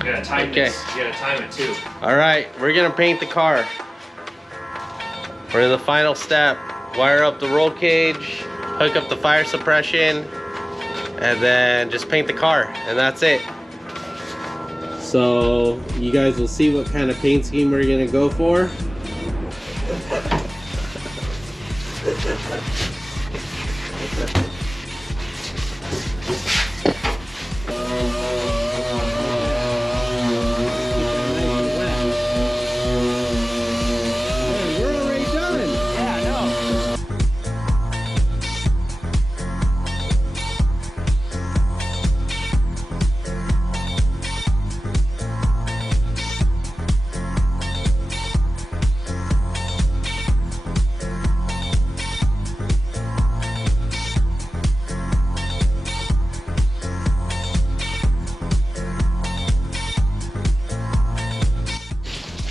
You gotta time this. You gotta time it too. All right, we're gonna paint the car. We're in the final step. Wire up the roll cage, hook up the fire suppression, and then just paint the car, and that's it. So you guys will see what kind of paint scheme we're gonna go for.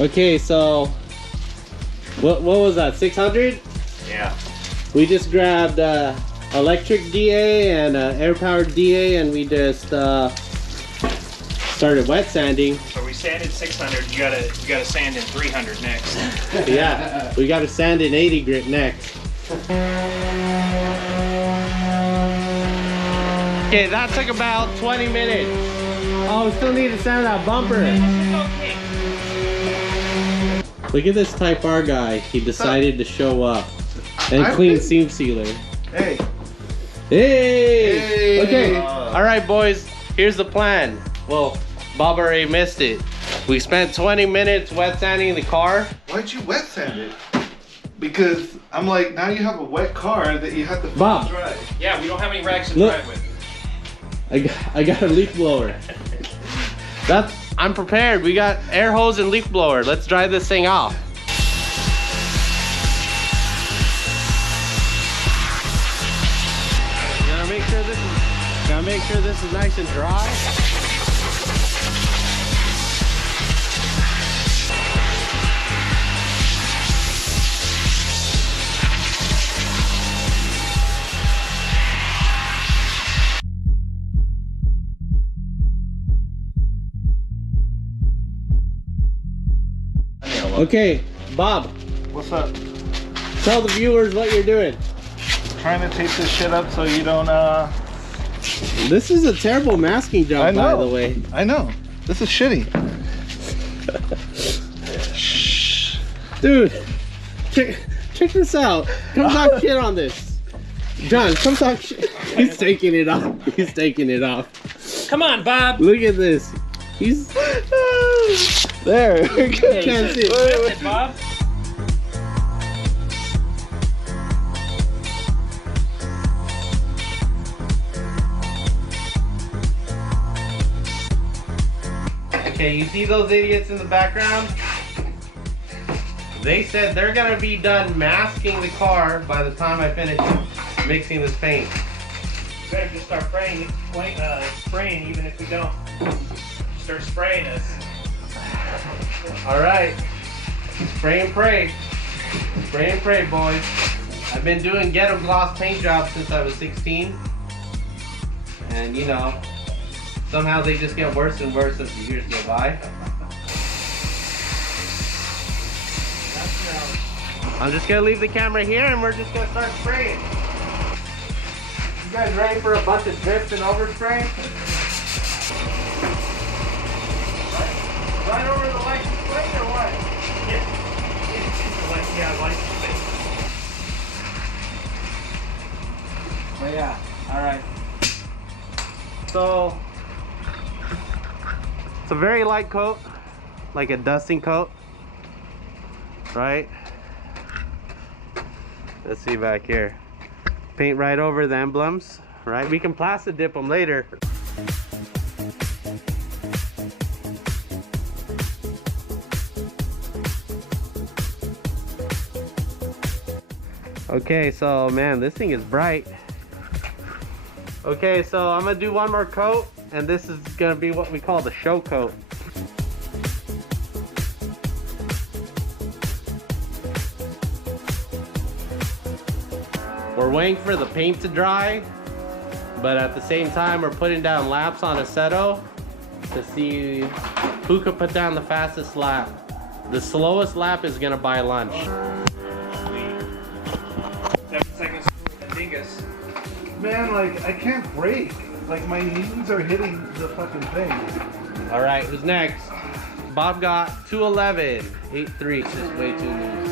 Okay, so what was that, 600? Yeah. We just grabbed electric DA and air-powered DA, and we just started wet sanding. So we sanded 600. You gotta sand in 300 next. Yeah, we gotta sand in 80 grit next. Okay, that took about 20 minutes. Oh, we still need to sand that bumper. Look at this Type R guy. He decided to show up and clean seam sealer. Hey. Hey. Okay. All right, boys. Here's the plan. Well, Bob already missed it. We spent 20 minutes wet sanding the car. Why'd you wet sand it? Because I'm like, now you have a wet car that you have to Bob. dry. Yeah, we don't have any rags to Look. dry with. I got a leaf blower. I'm prepared. We got air hose and leaf blower. Let's dry this thing off. Gotta make sure this is nice and dry. Okay, Bob. What's up? Tell the viewers what you're doing. Trying to tape this shit up so you don't This is a terrible masking job, by the way. I know. This is shitty. Dude, check this out. Come talk shit on this. John, come talk shit. He's taking it off. He's taking it off. Come on, Bob. Look at this. He's there. Can't see it. Bob. Okay, you see those idiots in the background? They said they're gonna be done masking the car by the time I finish mixing this paint. Better just start spraying even if we don't. Start spraying us. All right, spray and pray. Spray and pray, boys. I've been doing ghetto gloss paint jobs since I was 16. And you know, somehow they just get worse and worse as the years go by. I'm just gonna leave the camera here and we're just gonna start spraying. You guys ready for a bunch of drips and overspray? Right over the license plate or what? Yeah, license plate. Oh yeah, alright. So, it's a very light coat, like a dusting coat, right? Let's see back here. Paint right over the emblems, right? We can plastic dip them later. Okay, so man, this thing is bright. Okay, so I'm gonna do one more coat, and this is gonna be what we call the show coat. We're waiting for the paint to dry, but at the same time we're putting down laps on Aceto to see who could put down the fastest lap. The slowest lap is gonna buy lunch. 7 seconds with the dingus. Man, like, I can't brake. Like, my knees are hitting the fucking thing. All right, who's next? Bob got 211, 8.3, just way too loose.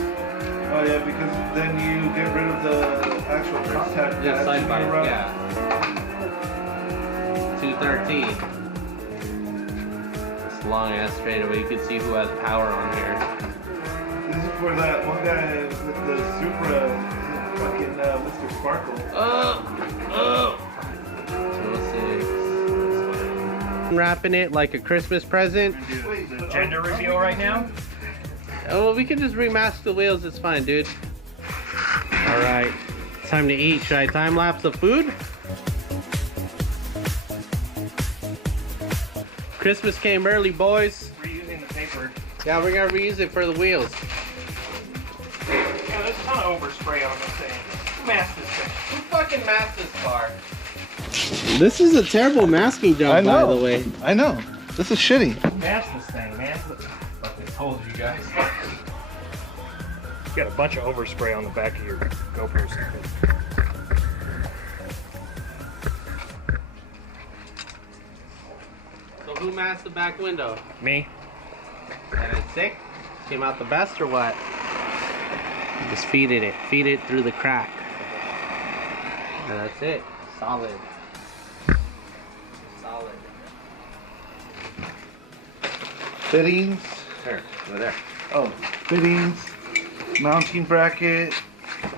Oh yeah, because then you get rid of the actual contact. Yeah, pads side in by, your rub. yeah. 213. This long ass straightaway, you can see who has power on here. This is for that one guy with the Supra, fucking Mr. Sparkle. 206. I'm wrapping it like a Christmas present. Wait, the gender reveal right now? Oh, we can just remask the wheels, it's fine, dude. All right, it's time to eat. Should I time lapse the food? Christmas came early, boys. Reusing the paper. Yeah, we're gonna reuse it for the wheels. Yeah, there's a ton of overspray on this thing. Who masked this thing? Who fucking masked this car? This is a terrible masking job, by the way. I know. This is shitty. Who masked this thing, man? Fucking told you guys. You got a bunch of overspray on the back of your GoPro sticker. So who masked the back window? Me? And it's sick? Came out the best or what? Just feed it through the crack. And that's it. Solid. Solid. Fittings. There, over there. Oh, fittings, mounting bracket,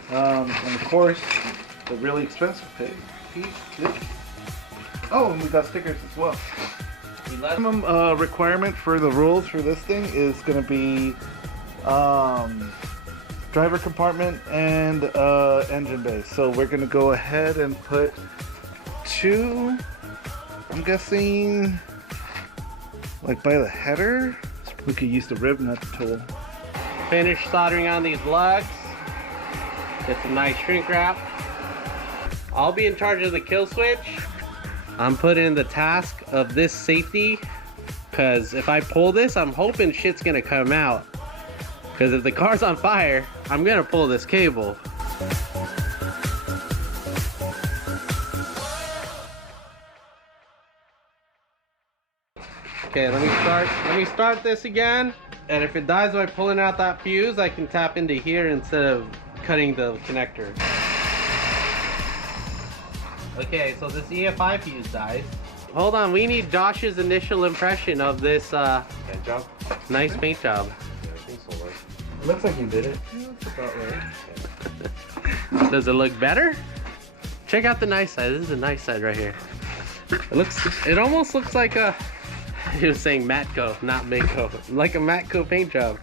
and of course, the really expensive piece. Oh, and we got stickers as well. Minimum requirement for the rules for this thing is going to be driver compartment and engine bay. So we're going to go ahead and put 2, I'm guessing, like by the header. We could use the rib nut tool. Finish soldering on these lugs. Get some nice shrink wrap. I'll be in charge of the kill switch. I'm putting in the task of this safety, because if I pull this, I'm hoping shit's gonna come out. Because if the car's on fire, I'm gonna pull this cable. Okay, let me start this again. And if it dies by pulling out that fuse, I can tap into here instead of cutting the connector. Okay, so this EFI fuse dies. Hold on, we need Josh's initial impression of this Paint job? nice paint job. Yeah, I think so, right? It looks like you did it. Yeah, that's about right. Does it look better? Check out the nice side. This is the nice side right here. It almost looks like a, he was saying Matco, not Mako. Like a Matco paint job.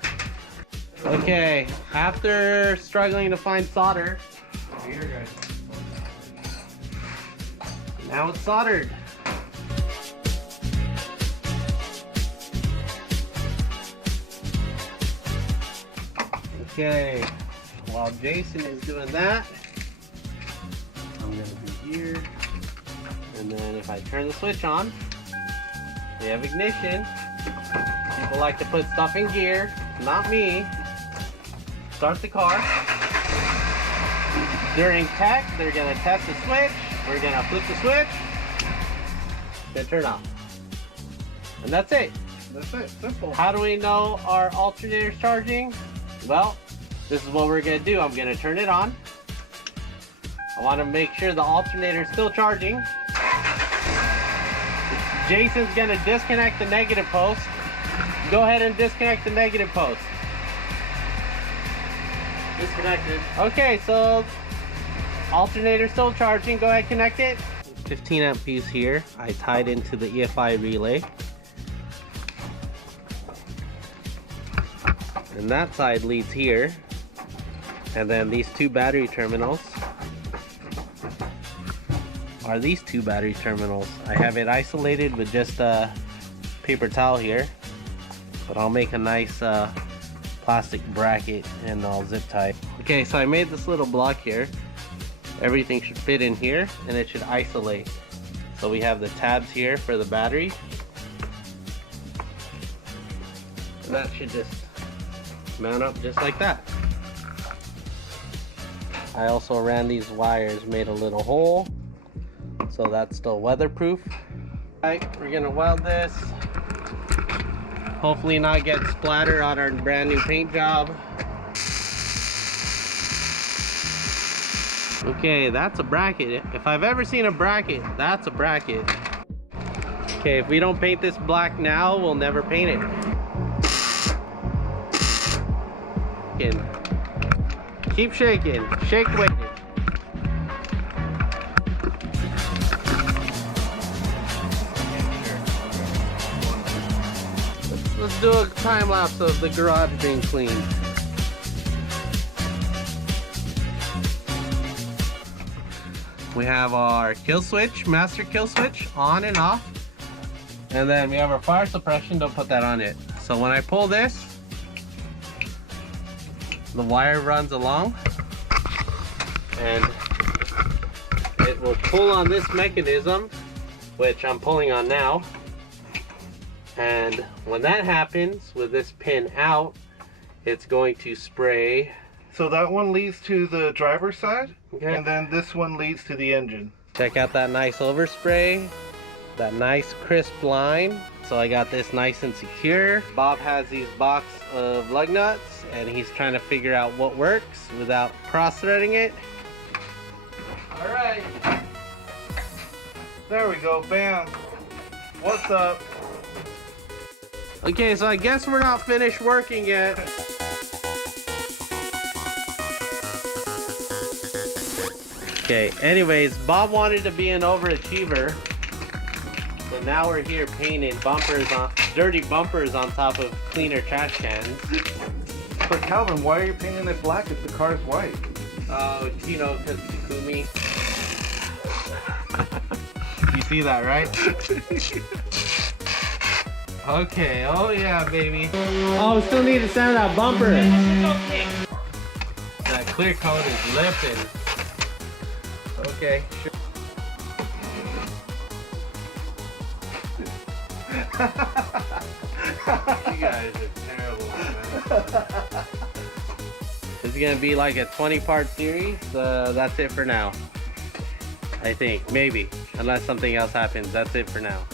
Okay, after struggling to find solder, Here, guys. now it's soldered. Okay, while Jason is doing that, I'm gonna be here. And then if I turn the switch on, we have ignition. People like to put stuff in gear, not me. Start the car. During tech, they're gonna test the switch. We're gonna flip the switch. Then turn off. And that's it. That's it, simple. How do we know our alternator's charging? Well, this is what we're gonna do. I'm gonna turn it on. I wanna make sure the alternator's still charging. Jason's gonna disconnect the negative post. Go ahead and disconnect the negative post. Disconnected. Okay, so alternator still charging. Go ahead, connect it. 15 amp piece here. I tied into the EFI relay. And that side leads here. And then these two battery terminals are these two battery terminals. I have it isolated with just a paper towel here. But I'll make a nice plastic bracket and I'll zip tie. Okay, so I made this little block here. Everything should fit in here and it should isolate. So we have the tabs here for the battery. That should just mount up just like that. I also ran these wires, made a little hole, so that's still weatherproof. Alright, we're gonna weld this. Hopefully not get splatter on our brand new paint job. Okay, that's a bracket. If I've ever seen a bracket, that's a bracket. Okay, if we don't paint this black now, we'll never paint it. Keep shaking. Shake weight. Let's do a time lapse of the garage being cleaned. We have our kill switch, master kill switch, on and off. And then we have our fire suppression, don't put that on it. So when I pull this, the wire runs along and it will pull on this mechanism, which I'm pulling on now. And when that happens, with this pin out, it's going to spray. So that one leads to the driver's side, Okay. and then this one leads to the engine. Check out that nice overspray, that nice crisp line. So I got this nice and secure. Bob has these box of lug nuts and he's trying to figure out what works without cross-threading it. All right. There we go, bam. What's up? Okay, so I guess we're not finished working yet. Okay, anyways, Bob wanted to be an overachiever. So now we're here painting bumpers on, dirty bumpers on top of cleaner trash cans. But Calvin, why are you painting it black if the car's white? Oh, you know, because Takumi. You see that, right? Okay, oh yeah, baby. Oh, we still need to sand that bumper. That clear coat is lifting. Okay, sure. You guys are terrible, man. This is gonna be like a 20-part series. That's it for now. I think, maybe, unless something else happens. That's it for now.